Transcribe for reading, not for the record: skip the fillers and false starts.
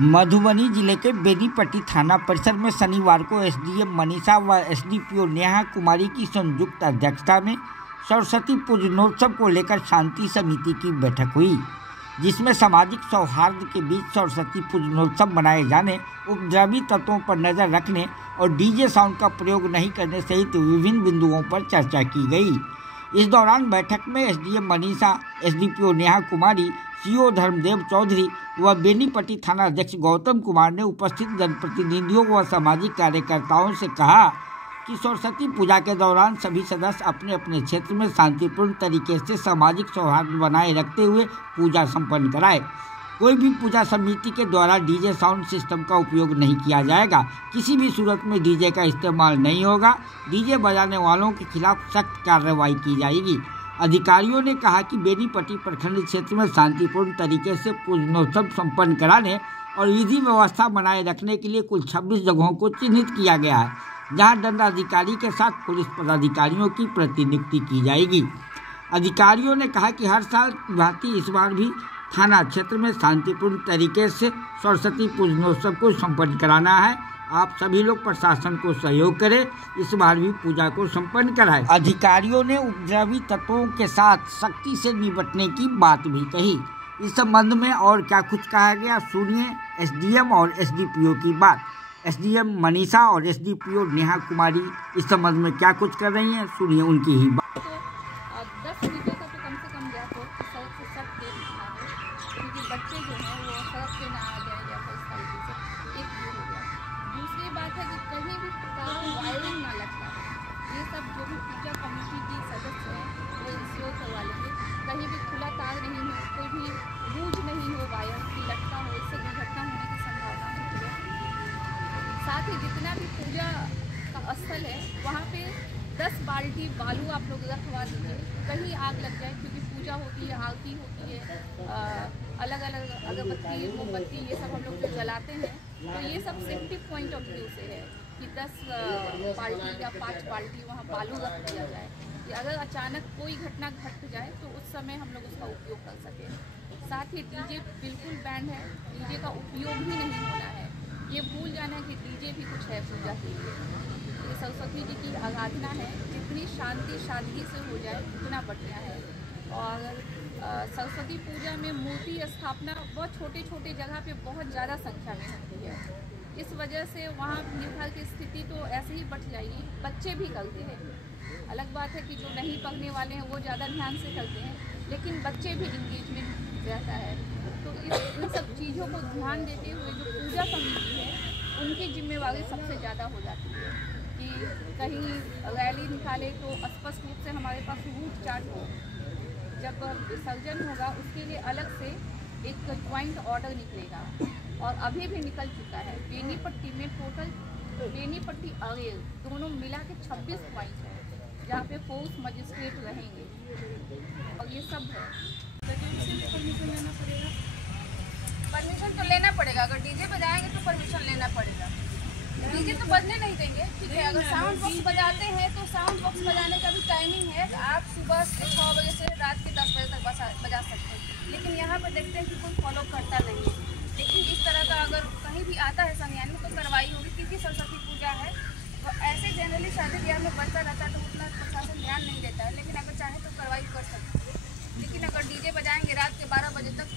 मधुबनी जिले के बेनीपट्टी थाना परिसर में शनिवार को एसडीएम मनीषा व एसडीपीओ नेहा कुमारी की संयुक्त अध्यक्षता में सरस्वती पूजनोत्सव को लेकर शांति समिति की बैठक हुई, जिसमें सामाजिक सौहार्द के बीच सरस्वती पूजनोत्सव मनाए जाने, उपद्रवी तत्वों पर नजर रखने और डीजे साउंड का प्रयोग नहीं करने सहित विभिन्न बिंदुओं पर चर्चा की गई। इस दौरान बैठक में SDM Manisha, SDPO Neha Kumari, CO Dharmdev Chaudhary व बेनीपट्टी थाना अध्यक्ष गौतम कुमार ने उपस्थित जनप्रतिनिधियों व सामाजिक कार्यकर्ताओं से कहा कि सरस्वती पूजा के दौरान सभी सदस्य अपने अपने क्षेत्र में शांतिपूर्ण तरीके से सामाजिक सौहार्द बनाए रखते हुए पूजा संपन्न कराए। कोई भी पूजा समिति के द्वारा डीजे साउंड सिस्टम का उपयोग नहीं किया जाएगा। किसी भी सूरत में डीजे का इस्तेमाल नहीं होगा। डीजे बजाने वालों के खिलाफ सख्त कार्रवाई की जाएगी। अधिकारियों ने कहा कि बेनीपट्टी प्रखंड क्षेत्र में शांतिपूर्ण तरीके से पूजनोत्सव संपन्न कराने और विधि व्यवस्था बनाए रखने के लिए कुल 26 जगहों को चिन्हित किया गया है, जहां दंडाधिकारी के साथ पुलिस पदाधिकारियों की प्रतिनियुक्ति की जाएगी। अधिकारियों ने कहा कि हर साल की भांति इस बार भी थाना क्षेत्र में शांतिपूर्ण तरीके से सरस्वती पूजनोत्सव को संपन्न कराना है। आप सभी लोग प्रशासन को सहयोग करें, इस बार भी पूजा को संपन्न कराएं। अधिकारियों ने उपद्रवी तत्वों के साथ सख्ती से निपटने की बात भी कही। इस संबंध में और क्या कुछ कहा गया, सुनिए एसडीएम और एसडीपीओ की बात। एसडीएम मनीषा और एसडीपीओ नेहा कुमारी इस संबंध में क्या कुछ कर रही हैं, सुनिए उनकी ही बात। बच्चे जो हैं वो सड़क पे ना आ जाए या इस तरीके से एक ये हो गया। दूसरी बात है कि कहीं भी प्रकार वायरिंग ना लगता है। ये सब जो भी पूजा कमेटी की सदस्य हैं वो इंश्योर करवा लेंगे। कहीं भी खुला तार नहीं हो, कोई भी रूज नहीं हो, वायर की लटका हो, इससे दुर्घटना होने की संभावना होती है। साथ ही जितना भी पूजा का स्थल है वहाँ पे 10 बाल्टी बालू आप लोग रखवा दीजिए। कहीं आग लग जाए, क्योंकि पूजा होती है, आरती होती है, अलग अलग अगरबत्ती, मोमबत्ती ये सब हम लोग जो जलाते हैं, तो ये सब सेफ्टी पॉइंट ऑफ व्यू से है कि 10 बाल्टी या 5 बाल्टी वहाँ बालू रख दिया जाए कि अगर अचानक कोई घटना घट जाए तो उस समय हम लोग उसका उपयोग कर सकें। साथ ही डीजे बिल्कुल बैन है, डीजे का उपयोग ही नहीं होना है। ये भूल जाना कि डीजे भी कुछ है पूजा के लिए। ये सरस्वती जी की आराधना है, जितनी शांति सादगी से हो जाए उतना बढ़िया है। और सरस्वती पूजा में मूर्ति स्थापना बहुत छोटे छोटे जगह पे बहुत ज़्यादा संख्या में होती है। इस वजह से वहाँ भीड़ भाड़ की स्थिति तो ऐसे ही बढ़ जाएगी। बच्चे भी करते हैं, अलग बात है कि जो नहीं पढ़ने वाले हैं वो ज़्यादा ध्यान से करते हैं, लेकिन बच्चे भी इंगेजमेंट रहता है। तो इन सब चीज़ों को ध्यान देते हुए जो पूजा समिति है उनकी जिम्मेवारी सबसे ज़्यादा हो जाती है कि कहीं रैली निकाले तो स्पष्ट रूप से हमारे पास रूट चार्ट हो। जब विसर्जन होगा उसके लिए अलग से एक ज्वाइंट ऑर्डर निकलेगा और अभी भी निकल चुका है। बेनीपट्टी में टोटल बेनीपट्टी अरेल दोनों मिला के 26 पॉइंट है, जहाँ पे फोर्स मजिस्ट्रेट रहेंगे और ये सब है। परमिशन तो लेना पड़ेगा। अगर डीजे बजाएंगे तो परमिशन लेना पड़ेगा। डीजे तो बजने नहीं देंगे, ठीक है। अगर साउंड बॉक्स बजाते हैं तो साउंड बॉक्स बजाने का भी टाइमिंग है। आप सुबह 6 बजे से रात के 10 बजे तक बजा सकते हैं, लेकिन यहाँ पर देखते हैं कि कोई फॉलो करता नहीं है। लेकिन इस तरह का अगर कहीं भी आता है संज्ञान में तो कार्रवाई होगी, क्योंकि सरस्वती पूजा है। तो ऐसे जनरली शादी ब्याह में बजता रहता है तो उतना प्रशासन ध्यान नहीं देता है, लेकिन अगर चाहे तो कार्रवाई कर सकते हैं। लेकिन अगर डीजे बजाएंगे रात के 12 बजे तक